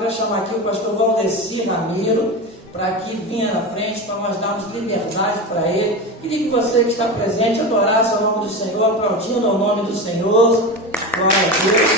quero chamar aqui o pastor Valdeci Ramiro, para que vinha na frente, para nós darmos liberdade para ele. Queria que você que está presente adorasse o nome do Senhor, aplaudindo o nome do Senhor. Glória a Deus.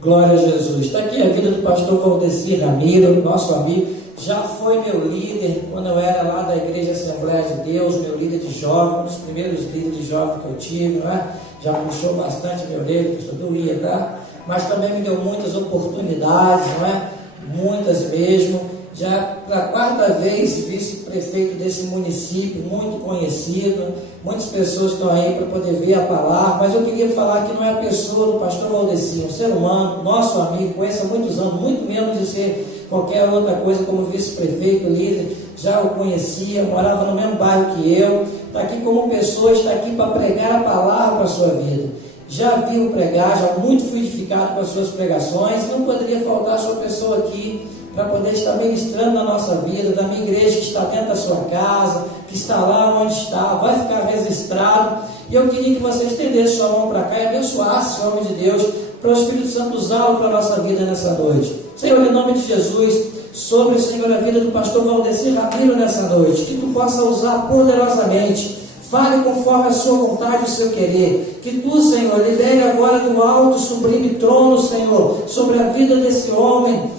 Glória a Jesus. Está aqui a vida do pastor Valdeci Ramiro, nosso amigo. Já foi meu líder quando eu era lá da Igreja Assembleia de Deus, meu líder de jovem, um dos primeiros líderes de jovem que eu tive, não é? Já puxou bastante meu orelha, pastor, doía, tá? Mas também me deu muitas oportunidades, não é? Muitas mesmo. Já pela quarta vez vice-prefeito desse município, muito conhecido, muitas pessoas estão aí para poder ver a palavra, mas eu queria falar que não é a pessoa do pastor Valdeci, um ser humano, nosso amigo, conheço há muitos anos, muito menos de ser qualquer outra coisa como vice-prefeito, líder, já o conhecia, morava no mesmo bairro que eu, está aqui como pessoa, está aqui para pregar a palavra para a sua vida. Já viu pregar, já muito fui edificado com as suas pregações, não poderia faltar a sua pessoa aqui, para poder estar ministrando na nossa vida, da minha igreja que está dentro da sua casa, que está lá onde está, vai ficar registrado. E eu queria que você estendesse sua mão para cá e abençoasse o nome de Deus, para o Espírito Santo usá-lo para a nossa vida nessa noite. Senhor, em nome de Jesus, sobre, Senhor, a vida do pastor Valdeci Ramiro nessa noite, que tu possa usar poderosamente. Fale conforme a sua vontade e o seu querer. Que tu, Senhor, libere agora do alto sublime trono, Senhor, sobre a vida desse homem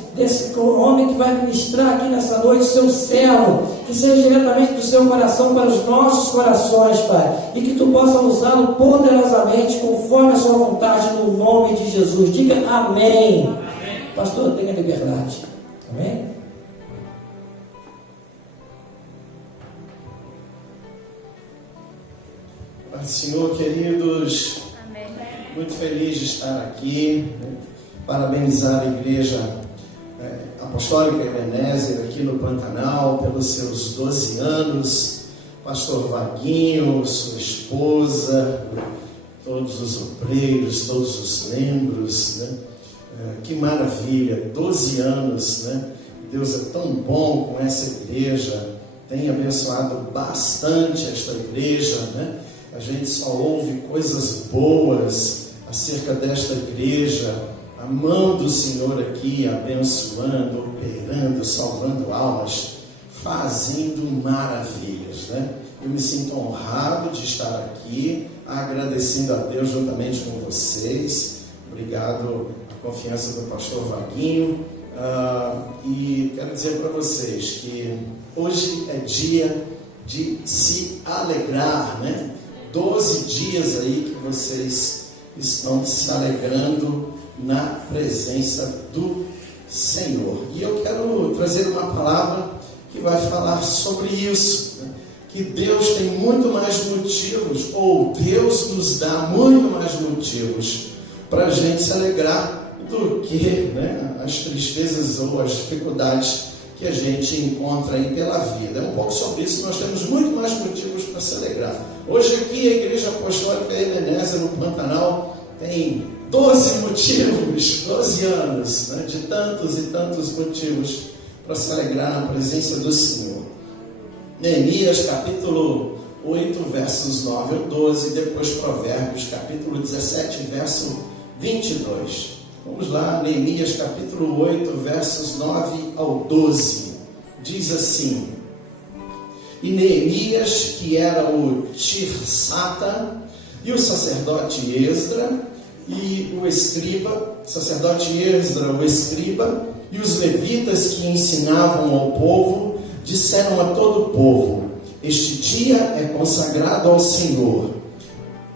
que vai ministrar aqui nessa noite, seu servo, que seja diretamente do seu coração para os nossos corações, Pai, e que tu possa usá-lo poderosamente, conforme a sua vontade, no nome de Jesus. Diga amém. Amém. Pastor, tenha liberdade. Amém? Pai do Senhor, queridos, amém. Muito feliz de estar aqui, parabenizar a igreja Apostólica Ebenezer aqui no Pantanal pelos seus 12 anos, pastor Vaguinho, sua esposa, todos os obreiros, todos os membros, né? Que maravilha, 12 anos, né? Deus é tão bom com essa igreja, tem abençoado bastante esta igreja, né? A gente só ouve coisas boas acerca desta igreja, a mão do Senhor aqui, abençoando, operando, salvando almas, fazendo maravilhas, né? Eu me sinto honrado de estar aqui, agradecendo a Deus juntamente com vocês. Obrigado a confiança do pastor Vaguinho. E quero dizer para vocês que hoje é dia de se alegrar, né? 12 dias aí que vocês estão se alegrando na presença do Senhor. E eu quero trazer uma palavra que vai falar sobre isso, né? Que Deus tem muito mais motivos, ou Deus nos dá muito mais motivos para a gente se alegrar do que, né, as tristezas ou as dificuldades que a gente encontra aí pela vida. É um pouco sobre isso, nós temos muito mais motivos para se alegrar. Hoje aqui a Igreja Apostólica Ebenezer no Pantanal tem 12 motivos, 12 anos, né, de tantos e tantos motivos para se alegrar na presença do Senhor. Neemias capítulo 8, versos 9 ao 12, depois Provérbios capítulo 17, verso 22. Vamos lá, Neemias capítulo 8, versos 9 ao 12. Diz assim: E Neemias, que era o Tirsata, e o sacerdote Esdra, e o escriba, sacerdote Esdra, o escriba, e os levitas que ensinavam ao povo, disseram a todo o povo: Este dia é consagrado ao Senhor,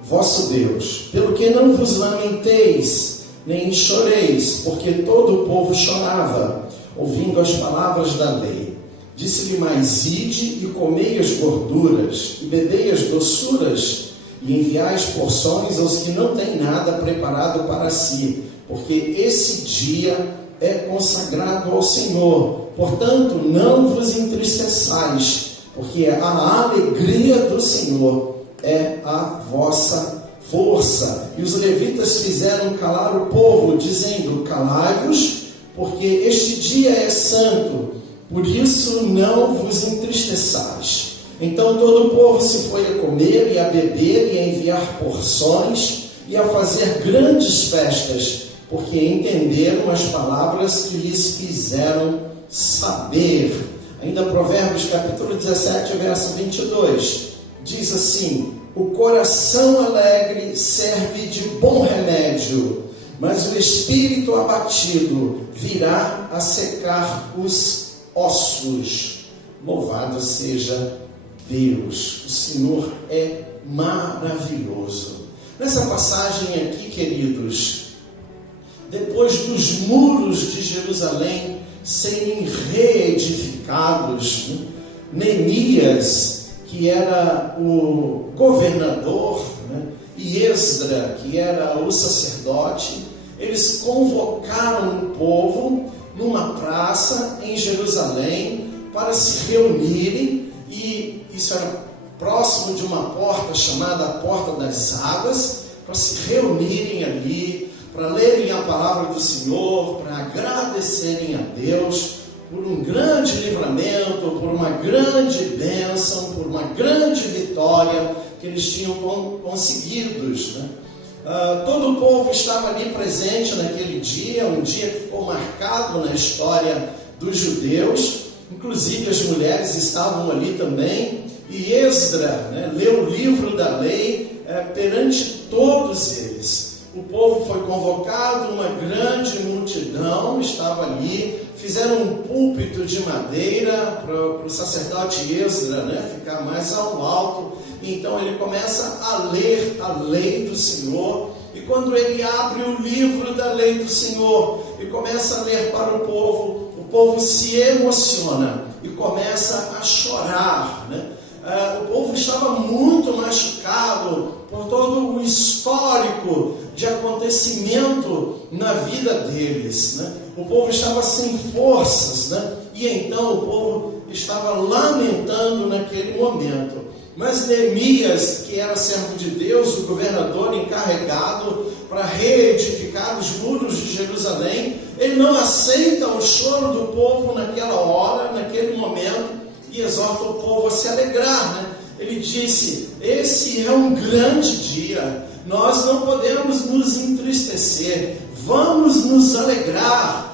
vosso Deus, pelo que não vos lamenteis, nem choreis, porque todo o povo chorava, ouvindo as palavras da lei. Disse-lhe mais: Ide e comei as gorduras, e bebei as doçuras, e enviai as porções aos que não têm nada preparado para si, porque esse dia é consagrado ao Senhor. Portanto, não vos entristeçais, porque a alegria do Senhor é a vossa força. E os levitas fizeram calar o povo, dizendo: Calai-vos, porque este dia é santo, por isso não vos entristeçais. Então todo o povo se foi a comer e a beber e a enviar porções e a fazer grandes festas, porque entenderam as palavras que lhes fizeram saber. Ainda Provérbios capítulo 17, verso 22, diz assim: o coração alegre serve de bom remédio, mas o espírito abatido virá a secar os ossos. Louvado seja Deus, o Senhor é maravilhoso. Nessa passagem aqui, queridos, depois dos muros de Jerusalém serem reedificados, Neemias, que era o governador, e Esdra, que era o sacerdote, eles convocaram o povo numa praça em Jerusalém para se reunirem, e isso era próximo de uma porta chamada Porta das Águas, para se reunirem ali, para lerem a palavra do Senhor, para agradecerem a Deus por um grande livramento, por uma grande bênção, por uma grande vitória que eles tinham conseguidos, todo o povo estava ali presente naquele dia, um dia que ficou marcado na história dos judeus, inclusive as mulheres estavam ali também, e Esdra leu o livro da lei perante todos eles. O povo foi convocado, uma grande multidão estava ali, fizeram um púlpito de madeira para o sacerdote Esdra ficar mais ao alto. Então ele começa a ler a lei do Senhor, e quando ele abre o livro da lei do Senhor e começa a ler para o povo se emociona e começa a chorar, o povo estava muito machucado por todo o histórico de acontecimento na vida deles, O povo estava sem forças, E então o povo estava lamentando naquele momento. Mas Neemias, que era servo de Deus, o governador encarregado para reedificar os muros de Jerusalém, ele não aceita o choro do povo naquela hora, naquele momento, e exorta o povo a se alegrar, Ele disse: esse é um grande dia, nós não podemos nos entristecer, vamos nos alegrar.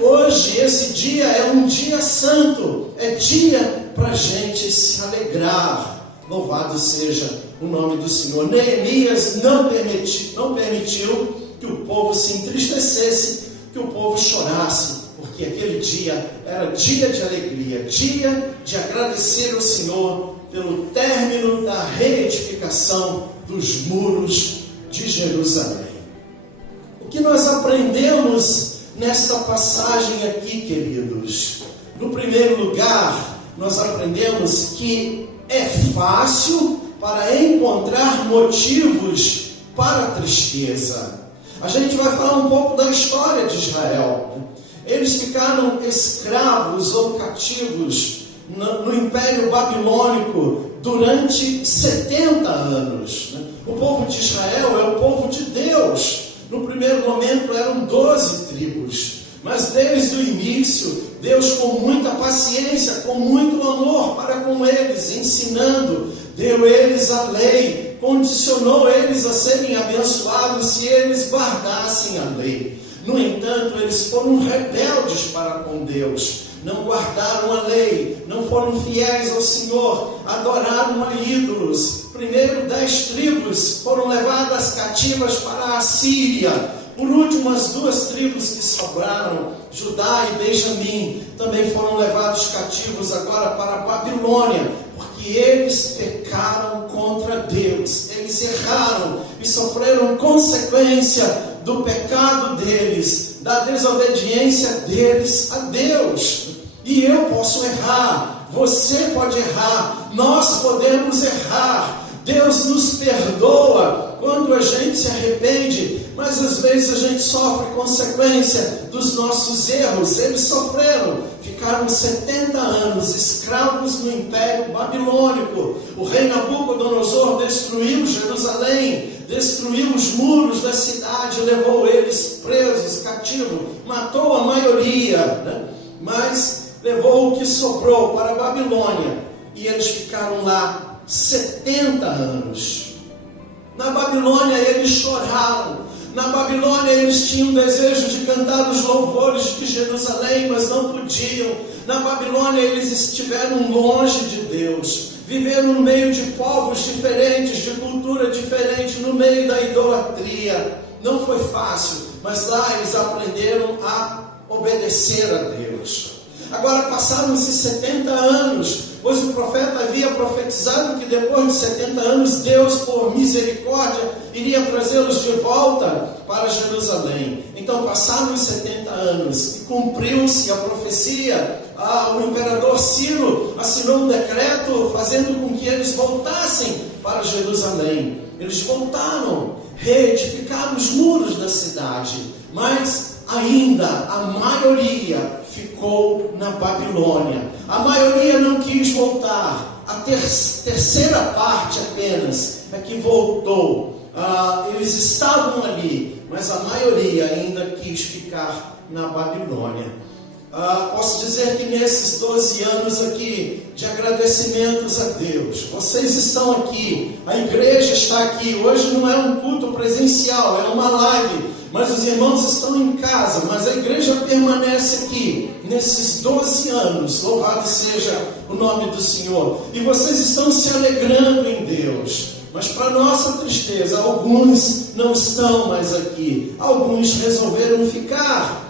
Hoje, esse dia é um dia santo, é dia para a gente se alegrar. Louvado seja o nome do Senhor. Neemias não permitiu que o povo se entristecesse, que o povo chorasse, porque aquele dia era dia de alegria, dia de agradecer ao Senhor pelo término da reedificação dos muros de Jerusalém. O que nós aprendemos nesta passagem aqui, queridos? No primeiro lugar, nós aprendemos que é fácil para encontrar motivos para a tristeza. A gente vai falar um pouco da história de Israel. Eles ficaram escravos ou cativos no Império Babilônico durante 70 anos. O povo de Israel é o povo de Deus. No primeiro momento eram 12 tribos, mas desde o início, Deus com muita paciência, com muito amor para com eles, ensinando, deu eles a lei, condicionou eles a serem abençoados se eles guardassem a lei. No entanto, eles foram rebeldes para com Deus, não guardaram a lei, não foram fiéis ao Senhor, adoraram a ídolos. Primeiro 10 tribos foram levadas cativas para a Síria. Por último, as 2 tribos que sobraram, Judá e Benjamim, também foram levados cativos agora para a Babilônia, porque eles pecaram contra Deus, eles erraram e sofreram consequência do pecado deles, da desobediência deles a Deus. E eu posso errar, você pode errar, nós podemos errar. Deus nos perdoa quando a gente se arrepende, mas às vezes a gente sofre consequência dos nossos erros. Eles sofreram, ficaram 70 anos escravos no Império Babilônico. O rei Nabucodonosor destruiu Jerusalém, destruiu os muros da cidade, levou eles presos, cativos, matou a maioria, mas levou o que sobrou para a Babilônia. e eles ficaram lá 70 anos. Na Babilônia eles choraram. Na Babilônia eles tinham desejo de cantar os louvores de Jerusalém, mas não podiam. Na Babilônia eles estiveram longe de Deus. Viveram no meio de povos diferentes, de cultura diferente, no meio da idolatria. Não foi fácil, mas lá eles aprenderam a obedecer a Deus. Agora passaram-se 70 anos, pois o profeta havia profetizado que depois de 70 anos, Deus, por misericórdia, iria trazê-los de volta para Jerusalém. Então passaram os 70 anos e cumpriu-se a profecia. O imperador Ciro assinou um decreto fazendo com que eles voltassem para Jerusalém. Eles voltaram, reedificaram os muros da cidade, mas ainda a maioria ficou na Babilônia. A maioria não quis voltar. A terceira parte apenas é que voltou. Eles estavam ali, mas a maioria ainda quis ficar na Babilônia. Posso dizer que nesses 12 anos aqui de agradecimentos a Deus, vocês estão aqui, a igreja está aqui. Hoje não é um culto presencial, é uma live, mas os irmãos estão em casa, mas a igreja permanece aqui nesses 12 anos. Louvado seja o nome do Senhor. E vocês estão se alegrando em Deus. Mas para nossa tristeza, alguns não estão mais aqui. Alguns resolveram ficar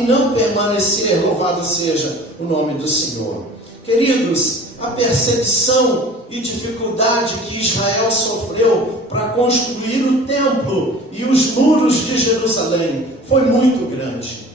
e não permanecer. Louvado seja o nome do Senhor. Queridos, a perseguição e dificuldade que Israel sofreu para construir o templo e os muros de Jerusalém foi muito grande.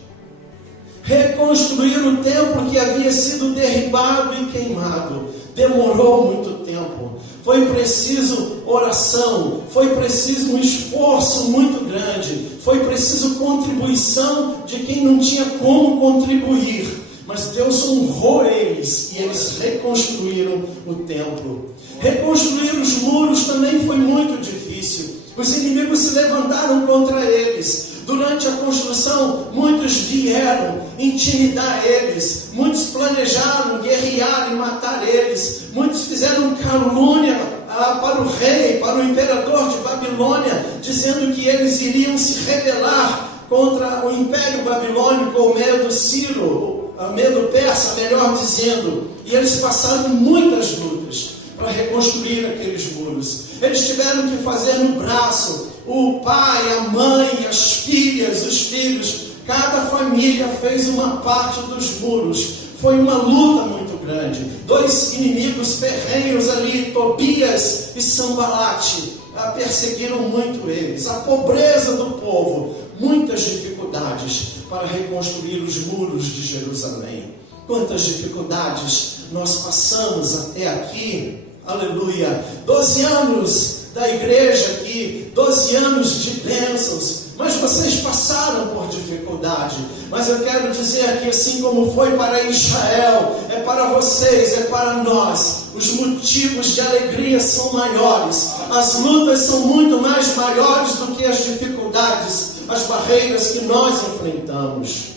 Reconstruir o templo que havia sido derribado e queimado demorou muito tempo. Foi preciso oração, foi preciso um esforço muito grande, foi preciso contribuição de quem não tinha como contribuir. Mas Deus honrou eles e eles reconstruíram o templo. Reconstruir os muros também foi muito difícil. Os inimigos se levantaram contra eles. Durante a construção, muitos vieram intimidar eles. Muitos planejaram guerrear e matar eles. Muitos fizeram calúnia para o rei, para o imperador de Babilônia, dizendo que eles iriam se rebelar contra o império babilônico, ou medo Ciro, medo persa, melhor dizendo. E eles passaram muitas lutas para reconstruir aqueles muros. Eles tiveram que fazer no braço. O pai, a mãe, as filhas, os filhos, cada família fez uma parte dos muros. Foi uma luta muito grande. Dois inimigos ferrenhos ali, Tobias e Sambalate, perseguiram muito eles. A pobreza do povo, muitas dificuldades para reconstruir os muros de Jerusalém. Quantas dificuldades nós passamos até aqui. Aleluia. 12 anos da igreja aqui, 12 anos de bênçãos, mas vocês passaram por dificuldade. Mas eu quero dizer que assim como foi para Israel, é para vocês, é para nós. Os motivos de alegria são maiores, as lutas são muito mais maiores do que as dificuldades, as barreiras que nós enfrentamos.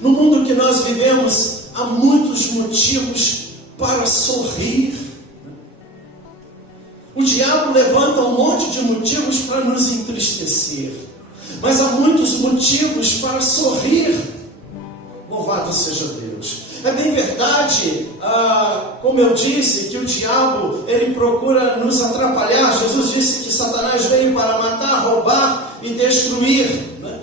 No mundo que nós vivemos, há muitos motivos para sorrir. O diabo levanta um monte de motivos para nos entristecer, mas há muitos motivos para sorrir. Louvado seja Deus. É bem verdade, como eu disse, que o diabo, ele procura nos atrapalhar. Jesus disse que Satanás veio para matar, roubar e destruir, né?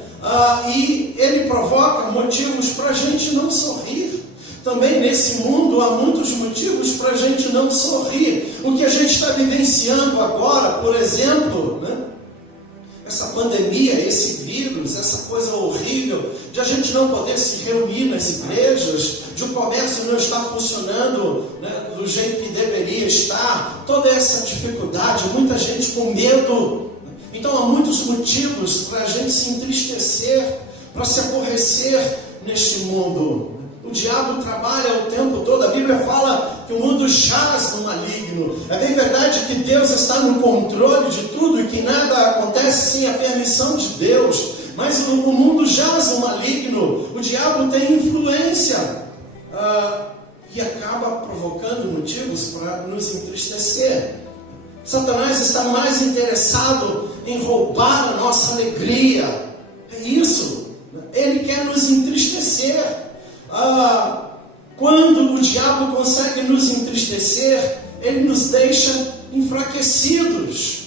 E ele provoca motivos para a gente não sorrir. Também nesse mundo há muitos motivos para a gente não sorrir. O que a gente está vivenciando agora, por exemplo, né? Essa pandemia, esse vírus, essa coisa horrível de a gente não poder se reunir nas igrejas, de o comércio não estar funcionando, né, do jeito que deveria estar, toda essa dificuldade, muita gente com medo. Então há muitos motivos para a gente se entristecer, para se aborrecer neste mundo. O diabo trabalha o tempo todo. A Bíblia fala que o mundo jaz no maligno. É bem verdade que Deus está no controle de tudo e que nada acontece sem a permissão de Deus. Mas o mundo jaz no maligno. O diabo tem influência. e acaba provocando motivos para nos entristecer. Satanás está mais interessado em roubar a nossa alegria. É isso. Ele quer nos entristecer. Quando o diabo consegue nos entristecer, ele nos deixa enfraquecidos.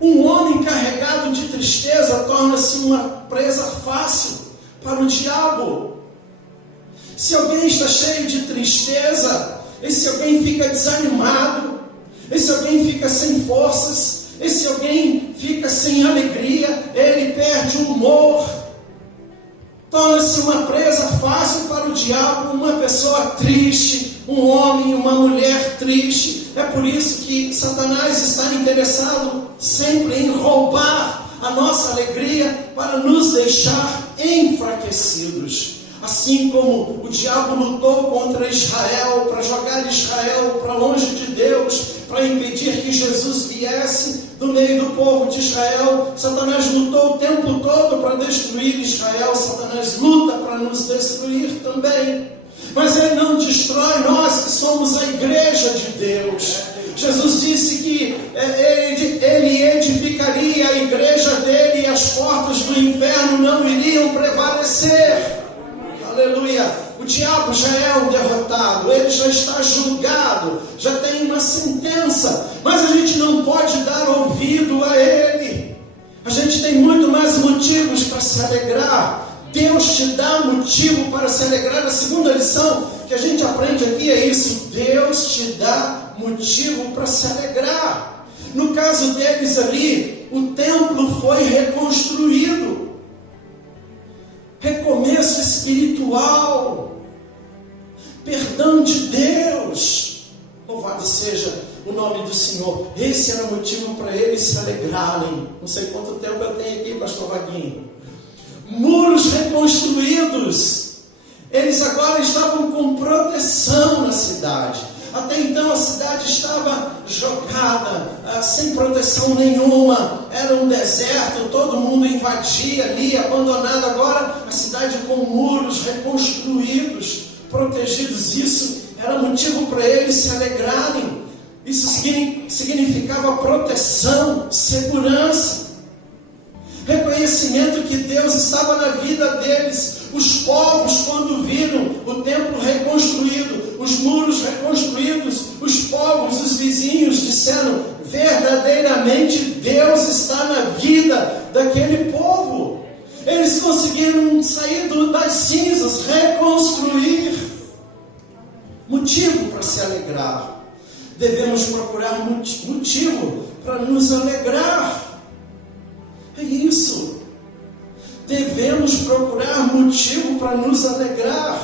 Um homem carregado de tristeza torna-se uma presa fácil para o diabo. Se alguém está cheio de tristeza, esse alguém fica desanimado, esse alguém fica sem forças, esse alguém fica sem alegria, ele perde o humor. Torna-se uma presa fácil para o diabo, uma pessoa triste, um homem, uma mulher triste. É por isso que Satanás está interessado sempre em roubar a nossa alegria para nos deixar enfraquecidos. Assim como o diabo lutou contra Israel, para jogar Israel para longe de Deus, para impedir que Jesus viesse do meio do povo de Israel, Satanás lutou o tempo todo para destruir Israel. Satanás luta para nos destruir também. Mas ele não destrói nós que somos a igreja de Deus. Jesus disse que ele edificaria a igreja dele e as portas do inferno não iriam prevalecer. Aleluia! O diabo já é um derrotado, ele já está julgado, já tem uma sentença, mas a gente não pode dar ouvido a ele. A gente tem muito mais motivos para se alegrar. Deus te dá motivo para se alegrar. A segunda lição que a gente aprende aqui é isso: Deus te dá motivo para se alegrar. No caso deles ali, o templo foi reconstruído. Recomeço espiritual, perdão de Deus, louvado seja o nome do Senhor. Esse era o motivo para eles se alegrarem. Não sei quanto tempo eu tenho aqui, pastor Vaguinho. Muros reconstruídos, eles agora estavam com proteção na cidade. Até então a cidade estava jogada, sem proteção nenhuma, era um deserto, todo mundo invadia ali, abandonado. Agora a cidade com muros reconstruídos, protegidos. Isso era motivo para eles se alegrarem. Isso significava proteção, segurança, reconhecimento que Deus estava na vida deles. Os povos, quando viram o templo reconstruído, os muros reconstruídos, os povos, os vizinhos disseram: verdadeiramente Deus está na vida daquele povo. Eles conseguiram sair das cinzas, reconstruir. Motivo para se alegrar. Devemos procurar motivo para nos alegrar. É isso. Devemos procurar motivo para nos alegrar.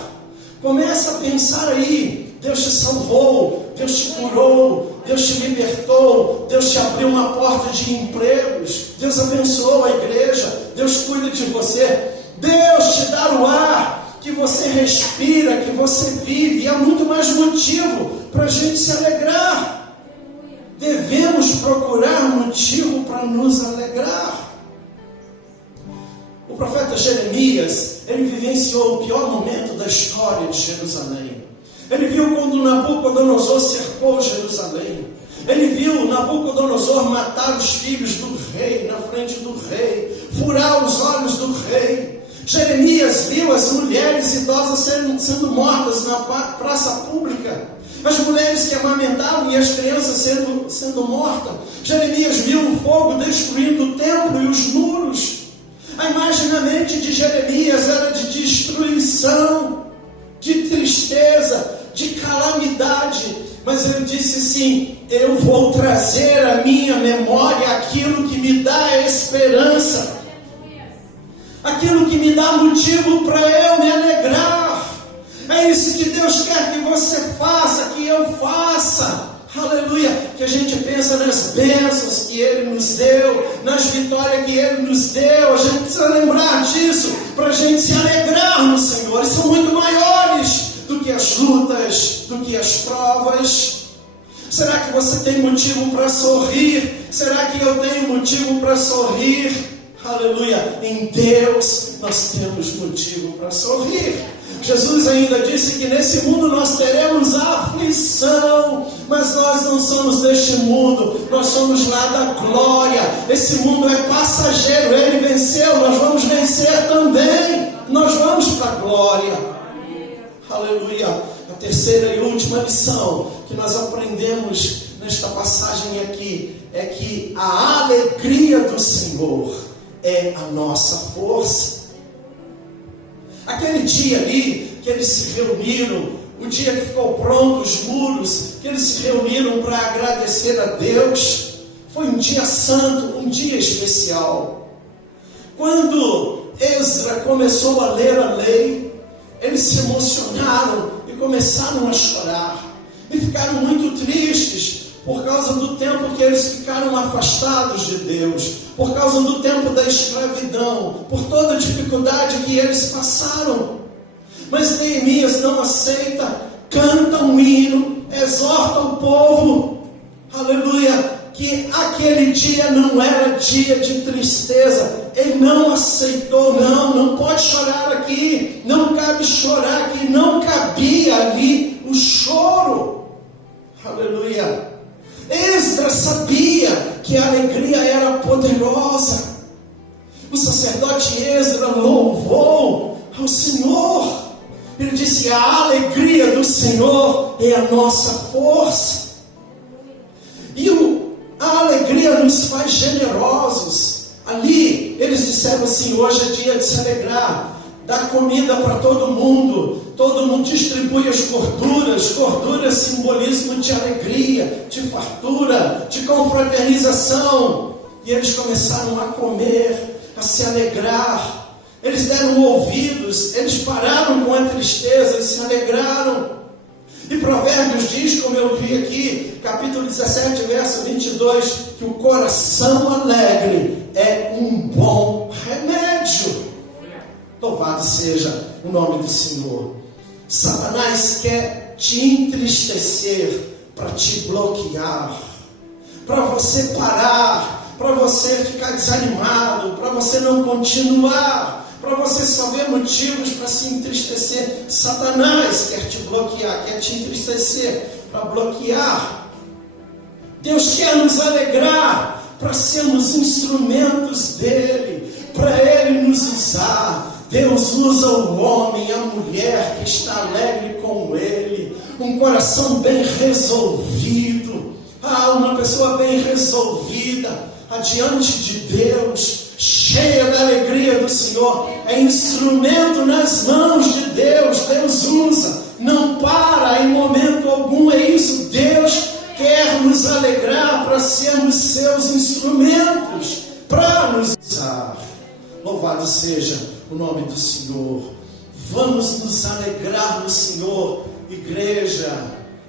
Começa a pensar aí: Deus te salvou, Deus te curou, Deus te libertou, Deus te abriu uma porta de empregos, Deus abençoou a igreja, Deus cuida de você, Deus te dá o ar que você respira, que você vive. E há muito mais motivo para a gente se alegrar. Devemos procurar motivo para nos alegrar. O profeta Jeremias, ele vivenciou o pior momento da história de Jerusalém. Ele viu quando Nabucodonosor cercou Jerusalém. Ele viu Nabucodonosor matar os filhos do rei na frente do rei, furar os olhos do rei. Jeremias viu as mulheres idosas sendo mortas na praça pública, as mulheres que amamentavam e as crianças sendo mortas. Jeremias viu o fogo destruindo o templo e os muros. A imagem na mente de Jeremias era de destruição, de tristeza, de calamidade. Mas ele disse assim: eu vou trazer à minha memória aquilo que me dá esperança, aquilo que me dá motivo para eu me alegrar. É isso que Deus quer que você faça, que eu faça. Aleluia, que a gente pensa nas bênçãos que Ele nos deu, nas vitórias que Ele nos deu. A gente precisa lembrar disso, para a gente se alegrar no Senhor. Eles são muito maiores do que as lutas, do que as provas. Será que você tem motivo para sorrir? Será que eu tenho motivo para sorrir? Aleluia, em Deus nós temos motivo para sorrir. Jesus ainda disse que nesse mundo nós teremos aflição, mas nós não somos deste mundo, nós somos lá da glória. Esse mundo é passageiro, ele venceu, nós vamos vencer também, nós vamos para a glória. Aleluia. A terceira e última lição que nós aprendemos nesta passagem aqui é que a alegria do Senhor é a nossa força. Aquele dia ali que eles se reuniram, o dia que ficou pronto os muros, que eles se reuniram para agradecer a Deus, foi um dia santo, um dia especial. Quando Esdras começou a ler a lei, eles se emocionaram e começaram a chorar, e ficaram muito tristes, por causa do tempo que eles ficaram afastados de Deus, por causa do tempo da escravidão, por toda a dificuldade que eles passaram. Mas Neemias não aceita, canta um hino, exorta o povo, aleluia, que aquele dia não era dia de tristeza. Ele não aceitou, não pode chorar aqui, não cabe chorar aqui, não cabia ali o choro, aleluia. Esdras sabia que a alegria era poderosa. O sacerdote Esdras louvou ao Senhor. Ele disse: a alegria do Senhor é a nossa força. E a alegria nos faz generosos. Ali eles disseram assim: hoje é dia de se alegrar. Dá comida para todo mundo distribui as gorduras. Gordura é simbolismo de alegria, de fartura, de confraternização. E eles começaram a comer, a se alegrar. Eles deram ouvidos, eles pararam com a tristeza e se alegraram. E Provérbios diz, como eu li aqui, capítulo 17, verso 22, que o coração alegre é um bom remédio. Louvado seja o nome do Senhor. Satanás quer te entristecer para te bloquear, para você parar, para você ficar desanimado, para você não continuar, para você só ver motivos para se entristecer. Satanás quer te bloquear, quer te entristecer para bloquear. Deus quer nos alegrar para sermos instrumentos dele, para ele nos usar. Deus usa o homem e a mulher que está alegre com ele, um coração bem resolvido, uma pessoa bem resolvida, adiante de Deus, cheia da alegria do Senhor, é instrumento nas mãos de Deus. Deus usa, não para em momento algum, é isso. Deus quer nos alegrar para sermos seus instrumentos, para nos usar. Louvado seja o nome do Senhor. Vamos nos alegrar no Senhor, Igreja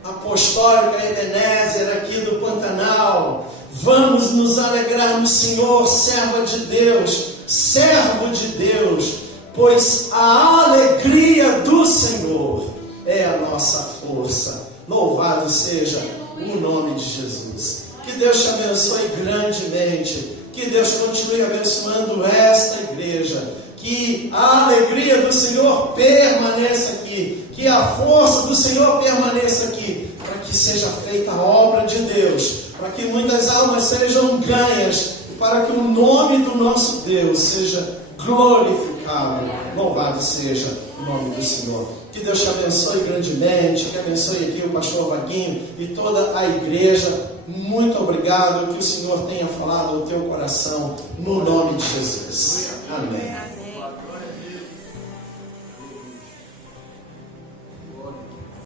Apostólica Ebenezer aqui do Pantanal. Vamos nos alegrar no Senhor, serva de Deus, servo de Deus, pois a alegria do Senhor é a nossa força. Louvado seja o nome de Jesus. Que Deus te abençoe grandemente. Que Deus continue abençoando esta igreja. Que a alegria do Senhor permaneça aqui. Que a força do Senhor permaneça aqui. Para que seja feita a obra de Deus. Para que muitas almas sejam ganhas. Para que o nome do nosso Deus seja glorificado. Louvado seja o nome do Senhor. Que Deus te abençoe grandemente. Que abençoe aqui o pastor Vaguinho e toda a igreja. Muito obrigado. Que o Senhor tenha falado ao teu coração. No nome de Jesus. Amém.